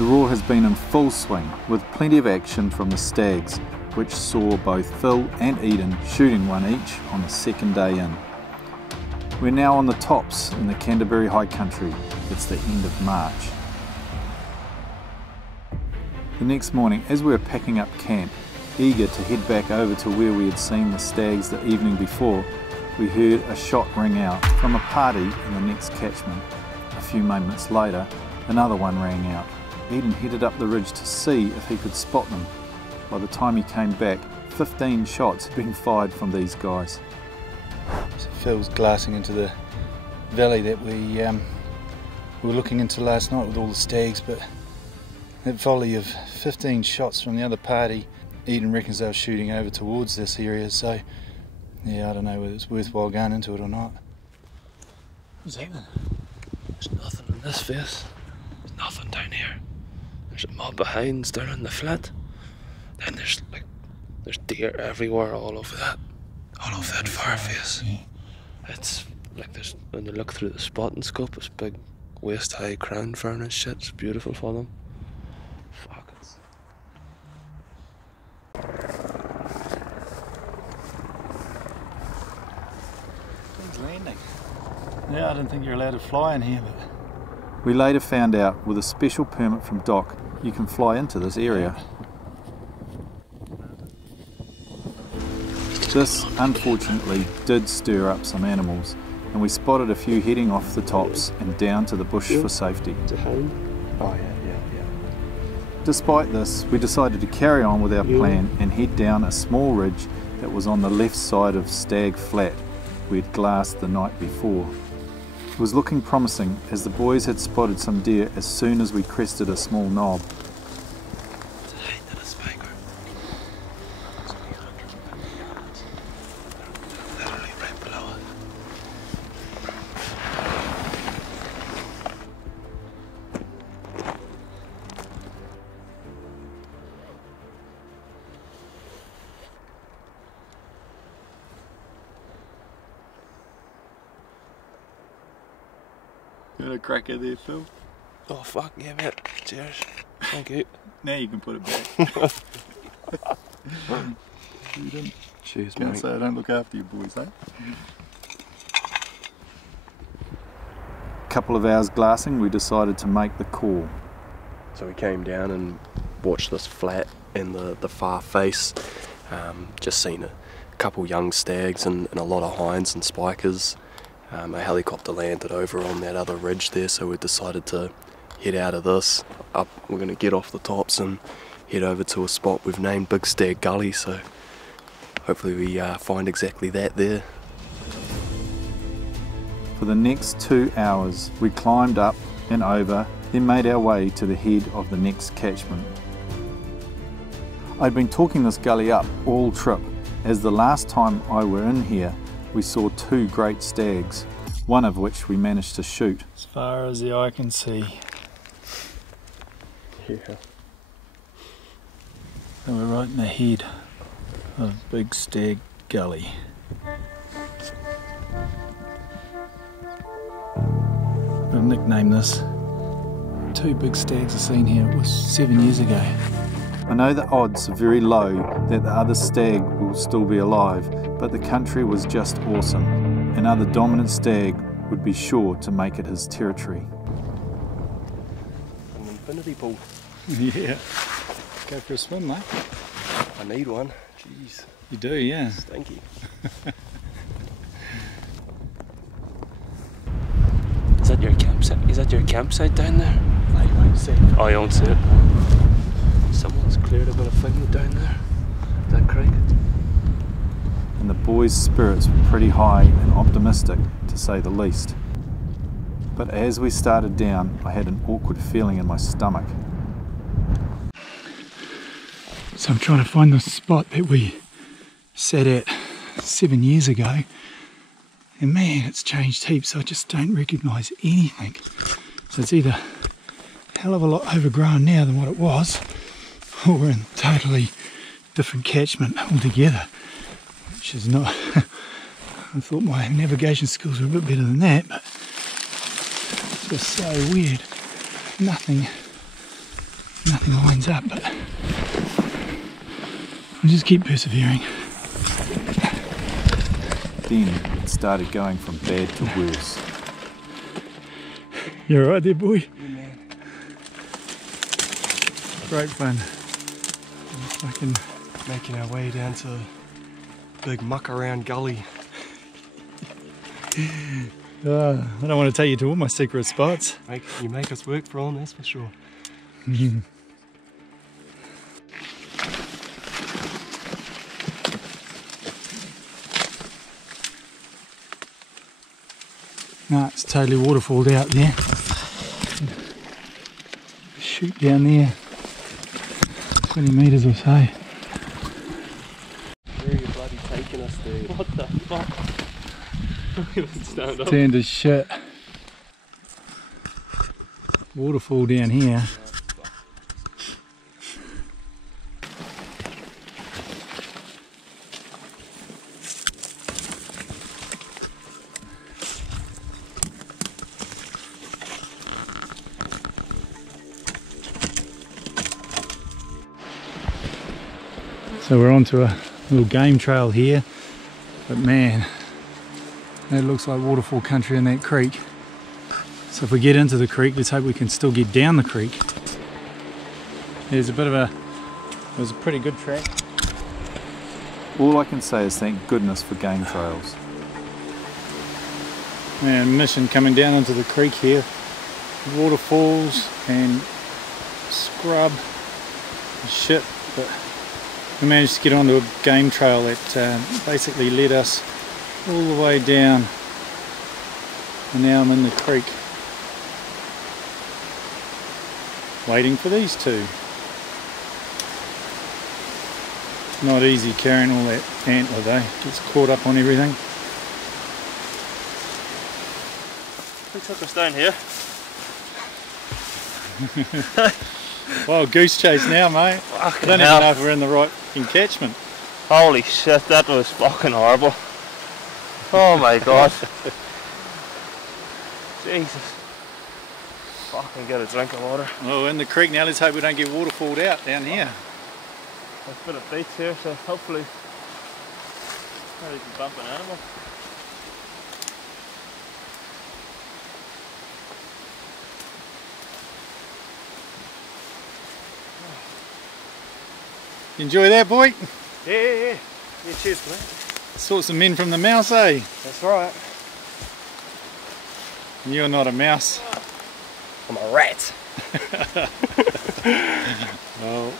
The roar has been in full swing, with plenty of action from the Stags, which saw both Phil and Eden shooting one each on the second day in. We're now on the tops in the Canterbury High Country. It's the end of March. The next morning, as we were packing up camp, eager to head back over to where we had seen the stags the evening before, we heard a shot ring out from a party in the next catchment. A few moments later, another one rang out. Eden headed up the ridge to see if he could spot them. By the time he came back, 15 shots had been fired from these guys. So Phil's glassing into the valley that we were looking into last night with all the stags, but that volley of 15 shots from the other party, Eden reckons they were shooting over towards this area, so yeah, I don't know whether it's worthwhile going into it or not. What's happening? There's nothing in this face. There's nothing down here. There's a mob of hinds down on the flat. Then there's deer everywhere all over that far face. Yeah. It's like there's, when you look through the spotting scope, it's big waist high crown fern and shit. It's beautiful for them. Fuck it. Things landing. Yeah, I didn't think you're allowed to fly in here, but we later found out with a special permit from Doc, you can fly into this area. This, unfortunately, did stir up some animals, and we spotted a few heading off the tops and down to the bush for safety. Oh yeah. Despite this, we decided to carry on with our plan and head down a small ridge that was on the left side of Stag Flat, we'd glassed the night before. It was looking promising as the boys had spotted some deer as soon as we crested a small knob. You got a cracker there, Phil? Oh fuck yeah, mate. Cheers. Thank you. Now you can put it back. You didn't. Cheers, Can't mate. say I don't look after you boys, eh? A couple of hours glassing, we decided to make the call. So we came down and watched this flat in the far face. Just seen a couple young stags and a lot of hinds and spikers. A helicopter landed over on that other ridge there, so we decided to head out of this. We're going to get off the tops and head over to a spot we've named Big Stag Gully, so hopefully we find exactly that there. For the next 2 hours, we climbed up and over, then made our way to the head of the next catchment. I'd been talking this gully up all trip, as the last time I were in here, we saw 2 great stags, one of which we managed to shoot. As far as the eye can see. Yeah. And we're right in the head of Big Stag Gully. We've nicknamed this 2 big stags are seen here. It was 7 years ago. I know the odds are very low that the other stag will still be alive, but the country was just awesome. Another dominant stag would be sure to make it his territory. An infinity pool. Yeah. Go for a swim, mate. I need one. Jeez. You do, yeah. Stinky. Is that your campsite? Is that your campsite down there? No, you won't see it. Oh, you won't see it. Someone's cleared a bit of figure down there. That creek. And the boys' spirits were pretty high and optimistic, to say the least. But as we started down, I had an awkward feeling in my stomach. So I'm trying to find the spot that we sat at 7 years ago. And man, it's changed heaps. I just don't recognise anything. So it's either a hell of a lot overgrown now than what it was, or we're in a totally different catchment altogether, which is not. I thought my navigation skills were a bit better than that, but it's just so weird. Nothing Nothing lines up, but we'll just keep persevering. Then it started going from bad to worse. You alright there, boy? Yeah, man. Great fun. Fucking Making our way down to big muck around Gully. I don't want to take you to all my secret spots. You make us work for them, that's for sure. No, it's totally waterfalled out there. Shoot down there. 20 metres or so. Where are you bloody taking us, dude? What the fuck? Stand up. Turned to shit. Waterfall down here. So we're onto a little game trail here, but man, that looks like waterfall country in that creek. So if we get into the creek, let's hope we can still get down the creek. There's a bit of a, it was a pretty good track. All I can say is thank goodness for game trails. Man, mission coming down into the creek here. Waterfalls and scrub and shit, but we managed to get onto a game trail that basically led us all the way down, and now I'm in the creek waiting for these two. Not easy carrying all that antler though, gets caught up on everything. They took us down here. Well, goose chase now, mate. I don't even know if we're in the right catchment. Holy shit, that was fucking horrible. Oh my god. Jesus. Fucking get a drink of water. Oh, in the creek now, let's hope we don't get waterfalled out down here. There's a bit of beach here, so hopefully we can bump an animal. Enjoy that, boy? Yeah. Yeah, cheers, mate. Saw some men from the mouse, eh? That's right. You're not a mouse. I'm a rat. Oh.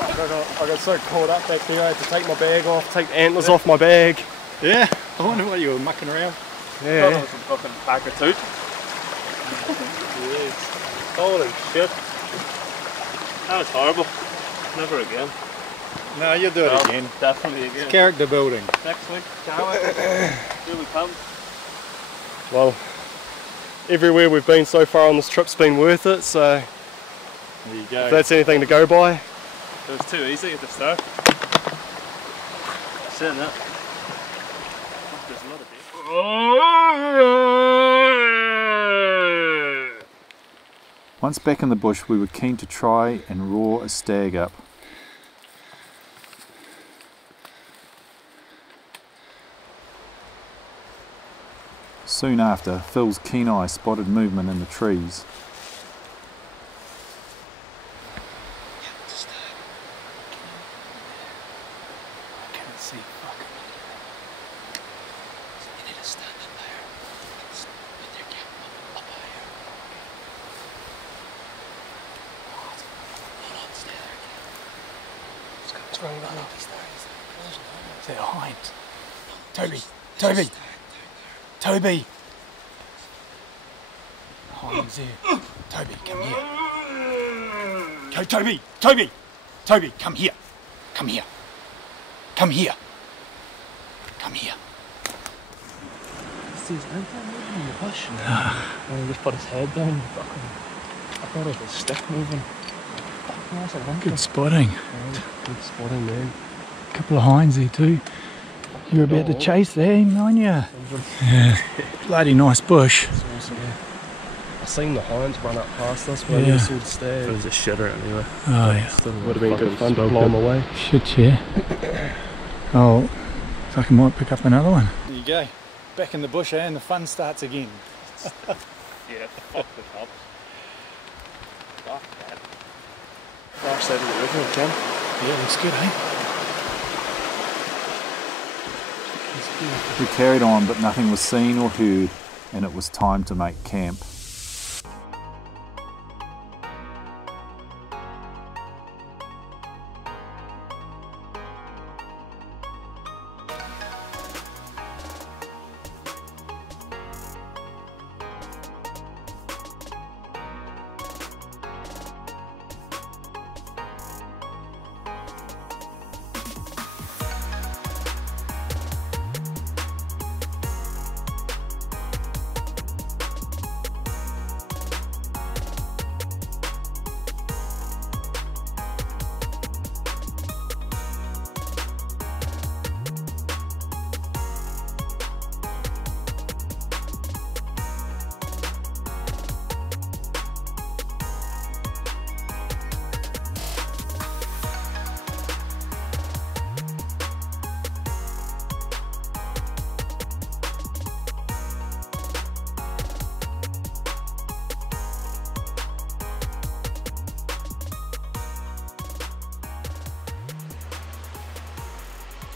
I got so caught up back there, I had to take my bag off, take the antlers off my bag. Yeah? I wonder what you were mucking around. Yeah. That was a fucking pack of toot. Yes. Holy shit. That was horrible. Never again. No, you'll do it again. Definitely again. It's character building. Next week, shall we? Here we come. Well, everywhere we've been so far on this trip's been worth it, so There you go. if that's anything to go by. It was too easy at the start. Saying that. There's a lot of deer. Once back in the bush, we were keen to try and roar a stag up. Soon after, Phil's keen eye spotted movement in the trees. They're behind. Toby! Hind's there. Toby, come here. Go, Toby, come here. Come here. See his ankle moving in the bush? And he just put his head down. I thought it was a stick moving. Good spotting. Good spotting, man. A couple of hinds there too. You're about to chase there, aren't you? Yeah. Bloody nice bush. seen the hinds run up past us, but I never saw the stag. It was a shitter anyway. Oh yeah. Still would have been good fun to blow them away. Shit, yeah. Oh, fucking might pick up another one. There you go. Back in the bush, and the fun starts again. Yeah, fuck the help. Fuck that. Flash that in the river, Cam. Yeah, looks good, eh? We carried on, but nothing was seen or heard, and it was time to make camp.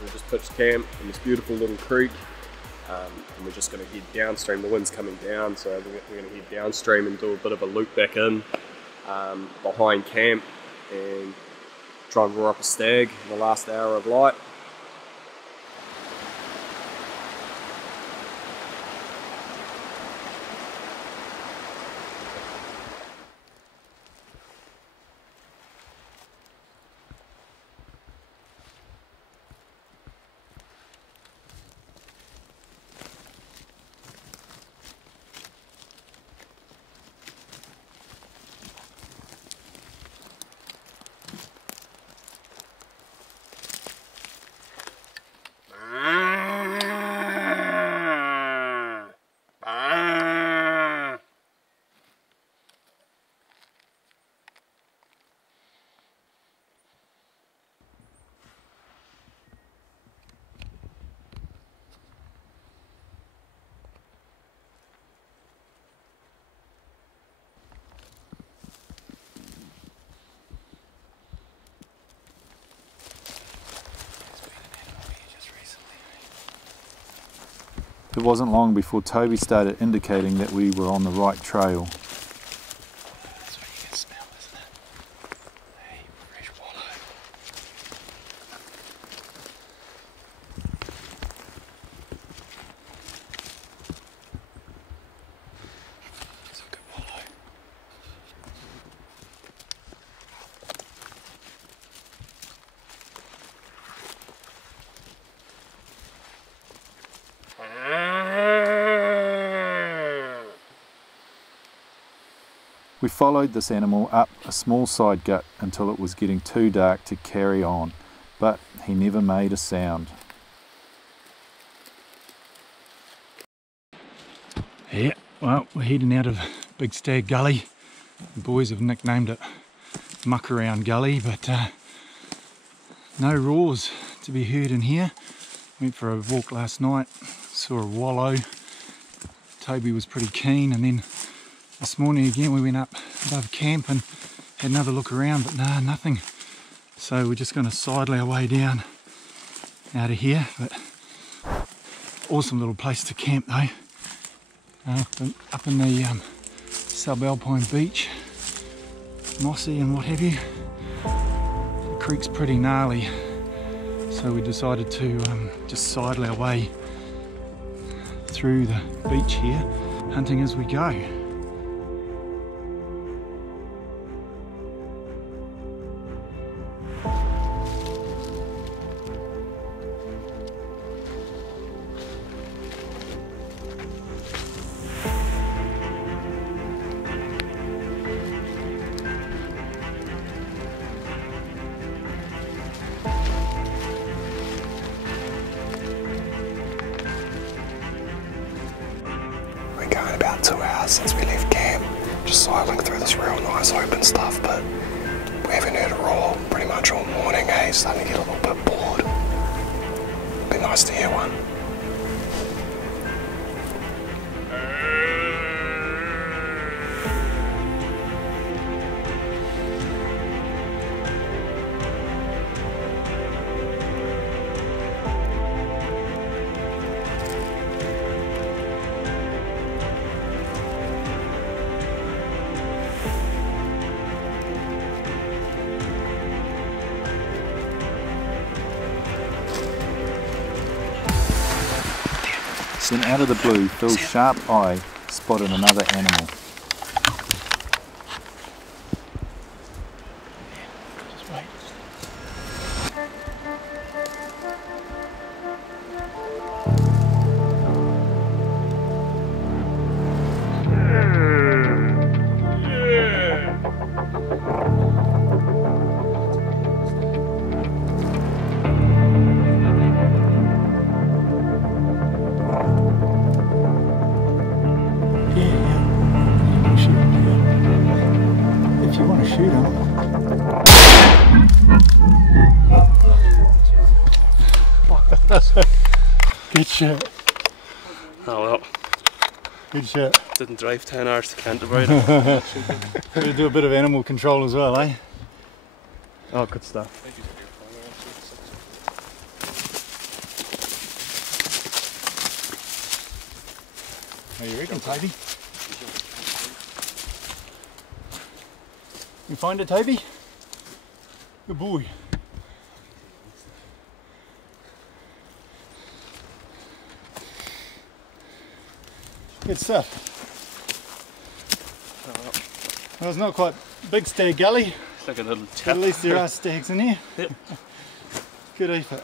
We just pitched camp in this beautiful little creek, and we're just going to head downstream. The wind's coming down, so we're going to head downstream and do a bit of a loop back in behind camp and try and roar up a stag in the last hour of light. It wasn't long before Toby started indicating that we were on the right trail. That's what you can smell, isn't it? Hey, fresh wallow. It's a good wallow. We followed this animal up a small side gut until it was getting too dark to carry on, but he never made a sound. Yeah, well, we're heading out of Big Stag Gully. The boys have nicknamed it Muck Around Gully, but no roars to be heard in here. Went for a walk last night, saw a wallow. Toby was pretty keen, and then this morning again we went up above camp and had another look around, but nah, nothing. So we're just going to sidle our way down out of here. But awesome little place to camp though. Up in the subalpine beach, mossy and what have you. The creek's pretty gnarly, so we decided to just sidle our way through the beach here, hunting as we go. We're going about about 2 hours since we left camp, just cycling through this real nice open stuff, but we haven't heard a roar pretty much all morning, starting to get a little bit bored. Be nice to hear one. Then out of the blue, Phil's sharp eye spotted another animal. Just wait. Good shit. Oh well, Good shit. didn't drive 10 hours to Canterbury. We'll do a bit of animal control as well, eh? Oh, good stuff. What do you reckon, Toby? You find it, Toby? Good boy. Good stuff. Well, it's not quite big stag gully. It's like a little But tip. at least there are stags in here. Yep. Good effort.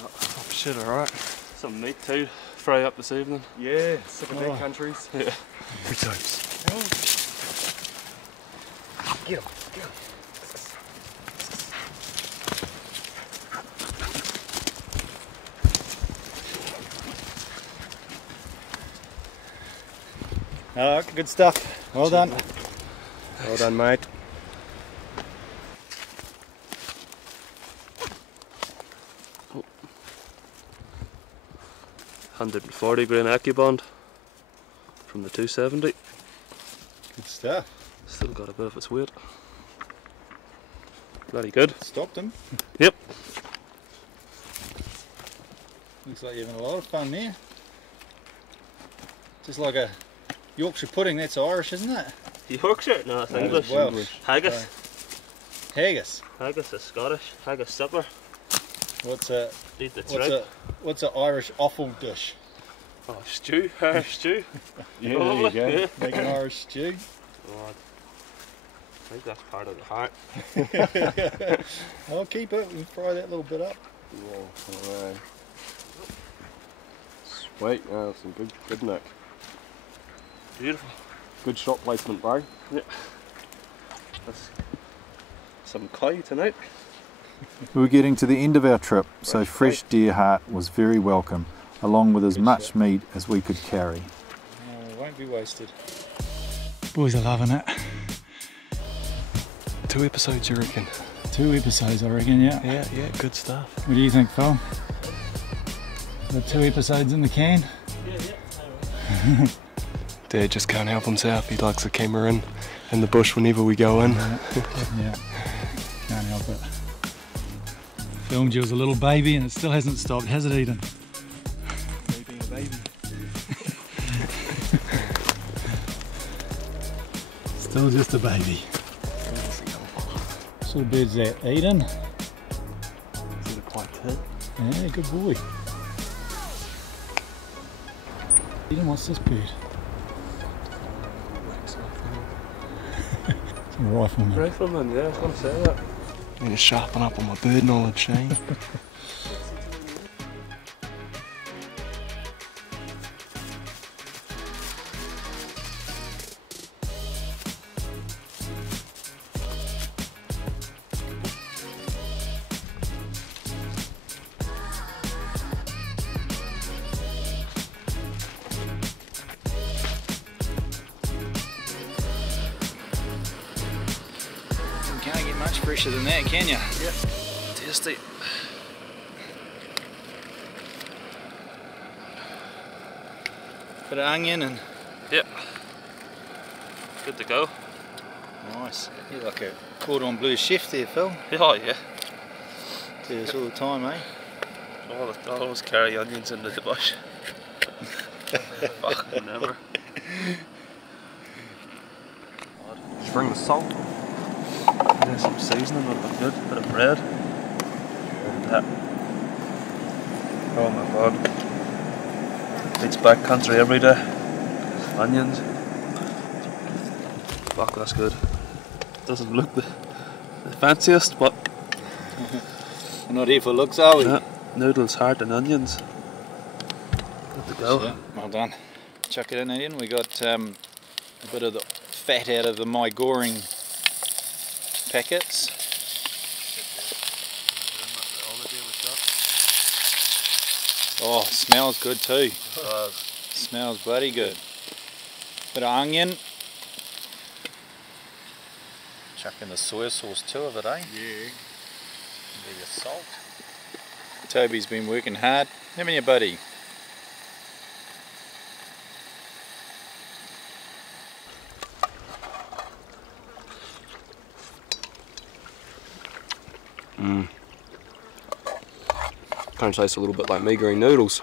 Oh, shit, alright. Some meat too. Fry up this evening. Yeah, sick of Oh. countries. Yeah. Good times. Get him, get him. Good stuff. Well done. Well done, mate. Oh. 140 grain AccuBond from the 270. Good stuff. Still got a bit of its weight. Bloody good. Stopped him. Yep. Looks like you're having a lot of fun there. Just like a Yorkshire pudding, that's Irish, isn't it? Yorkshire? No, it's English. Welsh. Haggis. Haggis. Haggis is Scottish. Haggis supper. What's a Eat the what's trout. a what's an Irish offal dish? Oh, stew. Irish stew. Yeah, there you go. Yeah. Make an Irish stew. God. I think that's part of the heart. I'll keep it. We'll fry that little bit up. Yeah, alright. Sweet, yeah, some good nick. Beautiful. Good shot placement, bro. Yeah. That's some koi tonight. We were getting to the end of our trip, so fresh deer heart was very welcome, along with as much meat as we could carry. Oh, it won't be wasted. Boys are loving it. 2 episodes, you reckon? 2 episodes, I reckon, yeah. Yeah, good stuff. What do you think, Phil? The 2 episodes in the can? Dad just can't help himself. He likes the camera in the bush whenever we go in. Yeah, can't help it. Filmed you as a little baby and it still hasn't stopped, has it, Eden? Being a baby. Still just a baby. What sort of bird's that, Eden? Is it a quite hit? Yeah, good boy. Eden, what's this bird? It's a rifleman. Rifleman, yeah, I was going to say that. Need to sharpen up on my bird knowledge, Shane. much fresher than that, can you? Yeah. Tasty. Bit of onion and Yep. Good to go. nice. You're like a cordon bleu chef there, Phil. Oh yeah. Do this all the time, eh? Always carry onions into the bush. Fucking never. Bring the salt. Yeah, some seasoning would look good. Bit of bread. And that. Oh my god. Beats backcountry every day. Onions. Fuck, that's good. Doesn't look the fanciest, but We're not here for looks, are we? yeah, noodles, heart and onions. Good to go. Yeah, well done. Chuck it in again. We got a bit of the fat out of the My Goring packets. Oh, smells good too. Smells bloody good. Bit of onion. Chuck in the soy sauce too of it, eh? Yeah. Bit of salt. Toby's been working hard. Haven't you, buddy? Kind of tastes a little bit like me green noodles.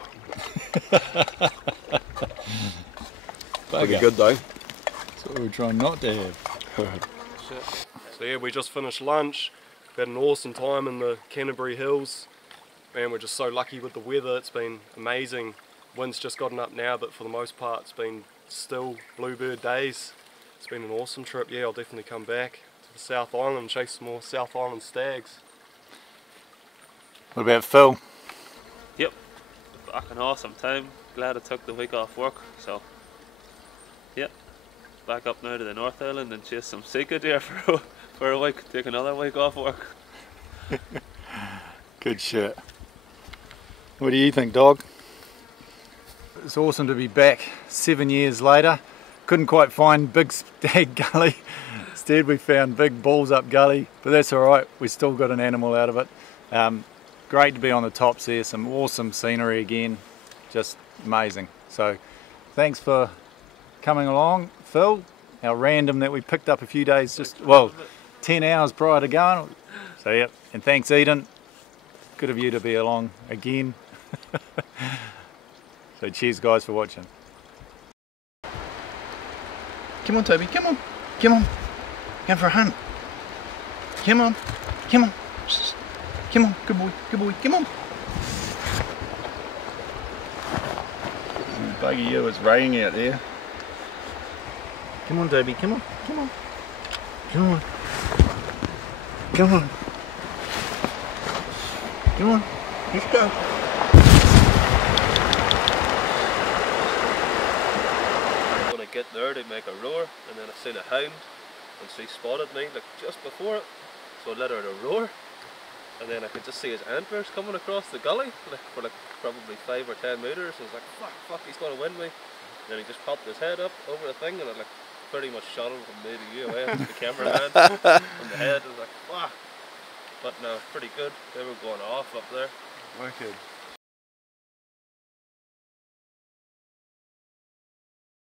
Pretty good though. That's what we're trying not to have. So yeah, we just finished lunch. We had an awesome time in the Canterbury hills. Man, we're just so lucky with the weather. It's been amazing. Wind's just gotten up now, but for the most part it's been still bluebird days. It's been an awesome trip. Yeah, I'll definitely come back to the South Island and chase some more South Island stags. What about Phil? Yep. Fucking awesome time. Glad I took the week off work. So, yep. Back up now to the North Island and chase some sika deer for a week. Take another week off work. Good shit. What do you think, dog? It's awesome to be back 7 years later. Couldn't quite find big Stag Gully. Instead we found big balls up Gully, but that's alright, we still got an animal out of it. Great to be on the tops here, some awesome scenery again, just amazing. So thanks for coming along, Phil. Our random that we picked up a few days, just, well, 10 hours prior to going. So yeah, and thanks Eden. Good of you to be along again. So cheers guys for watching. Come on Toby, come on, come on. Going for a hunt. Come on, come on. Come on, good boy, come on. Buggy you, it's raining out there. Come on Toby, come on, come on. Come on. Come on. Come on, let's go. When I get there, they make a roar, and then I seen a hound, and she spotted me like just before it, so I let her to roar, and then I could just see his antlers coming across the gully, for probably 5 or 10 metres. I was like, fuck, he's gonna win me. And then he just popped his head up over the thing, and I pretty much shot him from me to you away with the cameraman from the head. I was like, fuck. But no, pretty good. They were going off up there. Wicked.